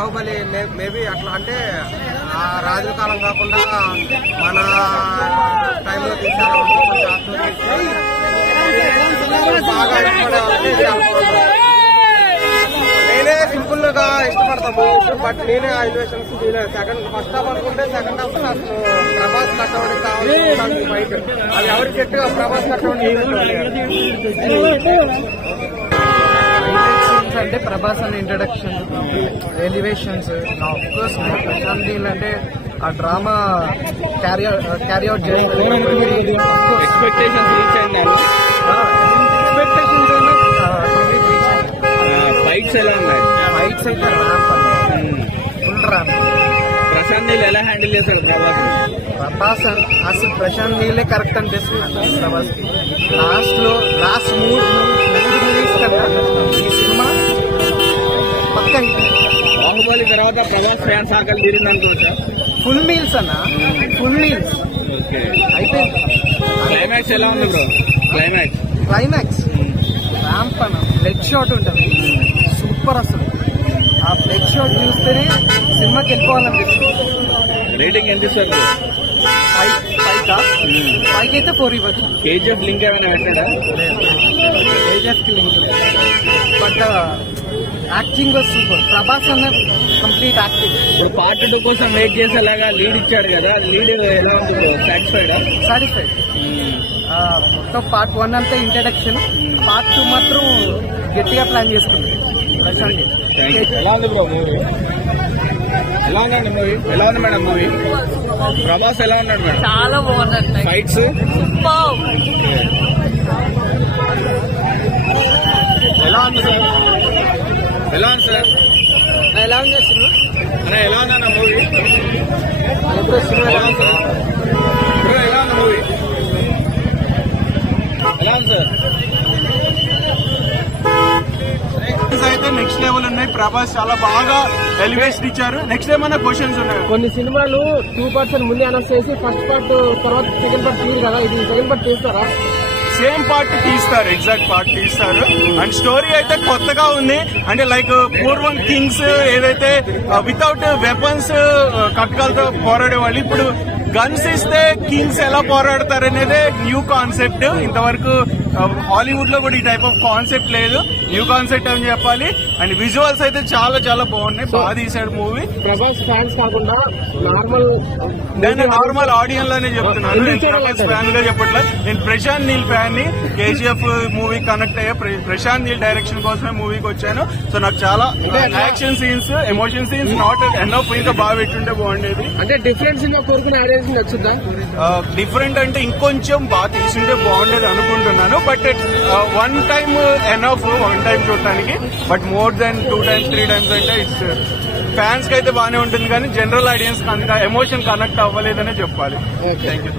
Baahubali maybe అట్లా అంటే రాజుల కాలం కాకుండా మన టైంలో తీసారు. బాగా నేనే సింపుల్ గా ఇష్టపడతాము, బట్ నేనే ఎలివేషన్స్ సెకండ్ ఫస్ట్ హాఫ్ అనుకుంటే సెకండ్ హాఫ్ అసలు ప్రభాస్ కట్టవడి కావాలి బయట అది ఎవరికి చెట్టుగా ప్రభాస్ కట్టవడి అంటే ప్రభాస్ అనే introduction elevations of course Prashanth Neel అంటే ఆ డ్రామా క్యారీ అవుట్ చేస్తారు. ఎక్స్పెక్టేషన్స్ రీచ్ అయింది. ఫైట్స్ ఎలా ఉన్నాయి? ఫైట్స్ అయితే ramp full ramp. Prashanth Neel ఎలా హ్యాండిల్ చేశారు ప్రభాస్? అసలు ప్రశాంత్ నీలే కరెక్ట్ అనిపిస్తుంది ప్రభాస్ కి. లాస్ట్ మూడు మూవీస్ కదా ఈ సినిమా పక్క. బాహుబలి తర్వాత ప్రభాస్ ఫ్యాన్స్ ఆకలి తీరింది అనుకుంటా. ఫుల్ మీల్స్ అన్న, ఫుల్ మీల్స్ అయిపోయింది. క్లైమాక్స్ ఎలా ఉంది బ్రో? క్లైమాక్స్ ర్యాంప్ అన్న, బ్లడ్ షాట్ ఉంటుంది సూపర్. అసలు ఆ బ్లడ్ షాట్ చూస్తేనే సినిమాకి వెళ్ళిపోవాలనిపిస్తుంది. రేటింగ్ ఎంత ఇస్తారు? 5 అయితే 4 ఇవ్వచ్చు. కేజీఎఫ్ లింక్ ఏమైనా పెట్టాడా? కేజీఎఫ్ కి లింక్ లేదు, but acting was super. Prabhas అన్న కంప్లీట్ యాక్టింగ్. ఇప్పుడు పార్ట్ 2 కోసం వెయిట్ చేసేలాగా లీడ్ ఇచ్చాడు కదా, లీడ్ ఎలా ఉంటుంది? సాటిస్ఫైడ్. మొత్తం పార్ట్ 1 అంతా ఇంట్రడక్షన్, పార్ట్ 2 మాత్రం గట్టిగా ప్లాన్ చేసుకుంది ప్రశాంత్. ఎలా ఉంది బ్రో మూవీ? ఎలా ఉందండి మూవీ? ఎలా ఉంది మేడం మూవీ? ప్రభాస్ ఎలా ఉన్నాడు మేడం? చాలా బాగుంది. ఫైట్స్ ఎలా ఉంది సార్? ఎలా ఉంది సార్? ఎలా ఉంది సినిమా? ఎలా ఉందన్న మూవీ? ఎలా ఉంది మూవీ? ఎలా ఉంది సార్? అయితే నెక్స్ట్ లెవెల్ ఉన్నాయి. ప్రభాస్ చాలా బాగా ఎలివేషన్ ఇచ్చారు. నెక్స్ట్ ఏమైనా క్వశ్చన్స్ ఉన్నాయి? కొన్ని సినిమాలు 2% ముందే అనౌన్స్ చేసి ఫస్ట్ పార్ట్ తర్వాత సెకండ్ పార్ట్ తీరు కదా, ఇది సెకండ్ పార్ట్ తీస్తారా? సేమ్ పార్ట్ తీస్తారు, ఎగ్జాక్ట్ పార్ట్ తీస్తారు. అండ్ స్టోరీ అయితే కొత్తగా ఉంది. అంటే లైక్ పూర్వం కింగ్స్ ఏదైతే వితౌట్ వెపన్స్ కట్కాలతో పోరాడేవాళ్ళు, ఇప్పుడు గన్స్ ఇస్తే కింగ్స్ ఎలా పోరాడతారు అనేది న్యూ కాన్సెప్ట్. ఇంతవరకు హాలీవుడ్ లో కూడా ఈ టైప్ ఆఫ్ కాన్సెప్ట్ లేదు. న్యూ కాన్సెప్ట్ అని చెప్పాలి. అండ్ విజువల్స్ అయితే చాలా చాలా బాగున్నాయి. బాగా తీసాడు మూవీ. ప్రభాస్ ఫ్యాన్స్ కాకుండా నార్మల్ ఆడియన్స్ లోనే చెప్తున్నాను. నేను ప్రభాస్ ఫ్యాన్ గా చెప్పట్లేదు, నేను ప్రశాంత్ నీల్ ఫ్యాన్ ని. కేజీఎఫ్ మూవీ కనెక్ట్ అయ్యే ప్రశాంత్ నీల్ డైరెక్షన్ కోసమే మూవీకి వచ్చాను. సో నాకు చాలా action scenes, emotion scenes not enough, ఇంకా బాగా పెట్టుంటే బాగుండేది. అంటే డిఫరెన్స్ నచ్చుద్దా? డిఫరెంట్ అంటే ఇంకొంచెం బాగా తీసుంటే బాగుండేది అనుకుంటున్నాను. But one time enough, one time చూడటానికి. But more than 2 times 3 times అంటే ఇట్స్ ఫ్యాన్స్ కి అయితే బాగానే ఉంటుంది, కానీ జనరల్ ఆడియన్స్ అంత ఎమోషన్ కనెక్ట్ అవ్వలేదనే చెప్పాలి. Thank you.